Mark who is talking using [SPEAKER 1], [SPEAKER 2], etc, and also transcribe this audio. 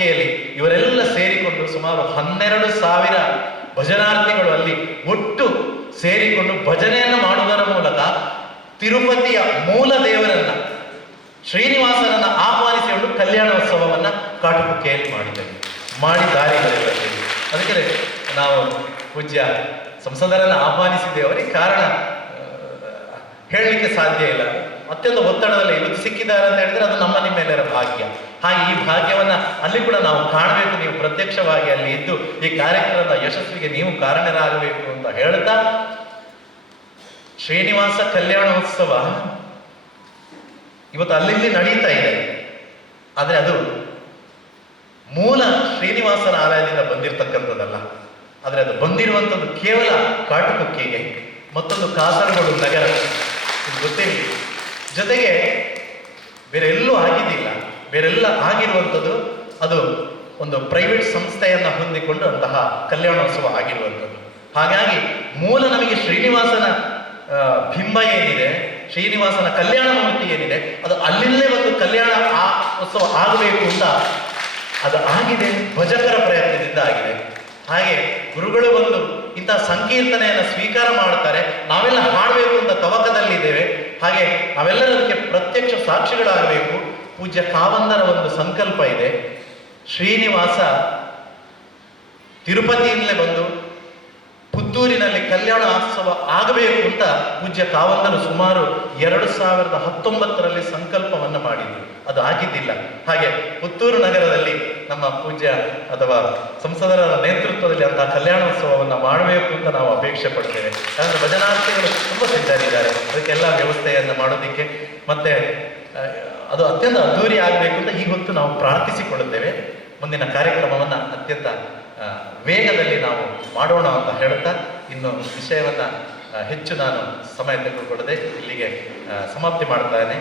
[SPEAKER 1] ಕುಕ್ಕೆಯಲ್ಲಿ ಇವರೆಲ್ಲ ಸೇರಿಕೊಂಡು ಸುಮಾರು ಹನ್ನೆರಡು ಸಾವಿರ ಭಜನಾರ್ಥಿಗಳು ಅಲ್ಲಿ ಒಟ್ಟು ಸೇರಿಕೊಂಡು ಭಜನೆಯನ್ನು ಮಾಡುವುದರ ಮೂಲಕ ತಿರುಪತಿಯ ಮೂಲ ದೇವರನ್ನ, ಶ್ರೀನಿವಾಸನನ್ನ ಆಹ್ವಾನಿಸಿಕೊಂಡು ಕಲ್ಯಾಣೋತ್ಸವವನ್ನ ಕಾಟುಕುಕ್ಕೆಯಲ್ಲಿ ಮಾಡಿದ್ದೇವೆ ಮಾಡಿ ಅದಕ್ಕೆ ನಾವು ಪೂಜ್ಯ ಸಂಸದರನ್ನ ಆಹ್ವಾನಿಸಿದ್ದೇವೆ. ಕಾರಣ ಹೇಳಲಿಕ್ಕೆ ಸಾಧ್ಯ ಇಲ್ಲ. ಅತ್ಯಂತ ಒತ್ತಡದಲ್ಲಿ ಇವತ್ತು ಸಿಕ್ಕಿದ್ದಾರೆ ಅಂತ ಹೇಳಿದ್ರೆ ಅದು ನಮ್ಮ ನಿಮ್ಮೆಲ್ಲರ ಭಾಗ್ಯ. ಹಾಗೆ ಈ ಭಾಗ್ಯವನ್ನ ಅಲ್ಲಿ ಕೂಡ ನಾವು ಕಾಣಬೇಕು. ನೀವು ಪ್ರತ್ಯಕ್ಷವಾಗಿ ಅಲ್ಲಿ ಇದ್ದು ಈ ಕಾರ್ಯಕ್ರಮದ ಯಶಸ್ವಿಗೆ ನೀವು ಕಾರಣರಾಗಬೇಕು ಅಂತ ಹೇಳ್ತಾ ಶ್ರೀನಿವಾಸ ಕಲ್ಯಾಣೋತ್ಸವ ಇವತ್ತು ಅಲ್ಲಿಲ್ಲಿ ನಡೀತಾ ಇದೆ. ಆದರೆ ಅದು ಮೂಲ ಶ್ರೀನಿವಾಸನ ಆಲಯದಿಂದ ಬಂದಿರತಕ್ಕಂಥದ್ದಲ್ಲ. ಆದರೆ ಅದು ಬಂದಿರುವಂಥದ್ದು ಕೇವಲ ಕಾಟುಕುಕ್ಕಿಗೆ, ಮತ್ತೊಂದು ಕಾಸರಗೋಡು ನಗರ. ಇದು ಗೊತ್ತಿರಲಿ ಜೊತೆಗೆ ಬೇರೆ ಬೇರೆಲ್ಲ ಆಗಿರುವಂಥದ್ದು ಅದು ಒಂದು ಪ್ರೈವೇಟ್ ಸಂಸ್ಥೆಯನ್ನ ಹೊಂದಿಕೊಂಡು ಅಂತಹ ಕಲ್ಯಾಣೋತ್ಸವ ಆಗಿರುವಂಥದ್ದು. ಹಾಗಾಗಿ ಮೂಲ ನಮಗೆ ಶ್ರೀನಿವಾಸನ ಬಿಂಬ ಏನಿದೆ, ಶ್ರೀನಿವಾಸನ ಕಲ್ಯಾಣ ಮೂರ್ತಿ ಏನಿದೆ, ಅದು ಅಲ್ಲಿಂದಲೇ ಒಂದು ಕಲ್ಯಾಣ ಆ ಉತ್ಸವ ಆಗಬೇಕು ಅಂತ ಅದು ಆಗಿದೆ, ಭಜಕರ ಪ್ರಯತ್ನದಿಂದ ಆಗಿದೆ. ಹಾಗೆ ಗುರುಗಳು ಬಂದು ಇಂತಹ ಸಂಕೀರ್ತನೆಯನ್ನು ಸ್ವೀಕಾರ ಮಾಡ್ತಾರೆ ನಾವೆಲ್ಲ ಹಾಡಬೇಕು ಅಂತ ತವಕದಲ್ಲಿದ್ದೇವೆ. ಹಾಗೆ ನಾವೆಲ್ಲರೂ ಅದಕ್ಕೆ ಪ್ರತ್ಯಕ್ಷ ಸಾಕ್ಷಿಗಳಾಗಬೇಕು. ಪೂಜ್ಯ ಕಾವಂದರ ಒಂದು ಸಂಕಲ್ಪ ಇದೆ. ಶ್ರೀನಿವಾಸ ತಿರುಪತಿಯಿಂದಲೇ ಬಂದು ಪುತ್ತೂರಿನಲ್ಲಿ ಕಲ್ಯಾಣ ಉತ್ಸವ ಆಗಬೇಕು ಅಂತ ಪೂಜ್ಯ ಕಾವಂದರು ಸುಮಾರು ಎರಡು ಸಾವಿರದ ಹತ್ತೊಂಬತ್ತರಲ್ಲಿ ಸಂಕಲ್ಪವನ್ನು ಮಾಡಿದ್ರು ಅದು ಆಗಿದ್ದಿಲ್ಲ. ಹಾಗೆ ಪುತ್ತೂರು ನಗರದಲ್ಲಿ ನಮ್ಮ ಪೂಜ್ಯ ಅಥವಾ ಸಂಸದರ ನೇತೃತ್ವದಲ್ಲಿ ಅಂತಹ ಕಲ್ಯಾಣೋತ್ಸವವನ್ನು ಮಾಡಬೇಕು ಅಂತ ನಾವು ಅಪೇಕ್ಷೆ ಪಡ್ತೇವೆ. ಯಾಕಂದ್ರೆ ಭಜನಾರ್ಥಿಗಳು ತುಂಬ ಸಿದ್ಧರಿದ್ದಾರೆ. ಅದಕ್ಕೆಲ್ಲ ವ್ಯವಸ್ಥೆಯನ್ನು ಮಾಡೋದಕ್ಕೆ. ಮತ್ತೆ ಅದು ಅತ್ಯಂತ ಅದ್ಧೂರಿ ಆಗಬೇಕು ಅಂತ ಈ ಹೊತ್ತು ನಾವು ಪ್ರಾರ್ಥಿಸಿಕೊಳ್ಳುತ್ತೇವೆ. ಮುಂದಿನ ಕಾರ್ಯಕ್ರಮವನ್ನು ಅತ್ಯಂತ ವೇಗದಲ್ಲಿ ನಾವು ಮಾಡೋಣ ಅಂತ ಹೇಳ್ತಾ ಇನ್ನು ವಿಷಯವನ್ನು ಹೆಚ್ಚು ನಾನು ಸಮಯ ತೆಗೆದುಕೊಳ್ಳದೆ ಇಲ್ಲಿಗೆ ಸಮಾಪ್ತಿ ಮಾಡ್ತಾನೆ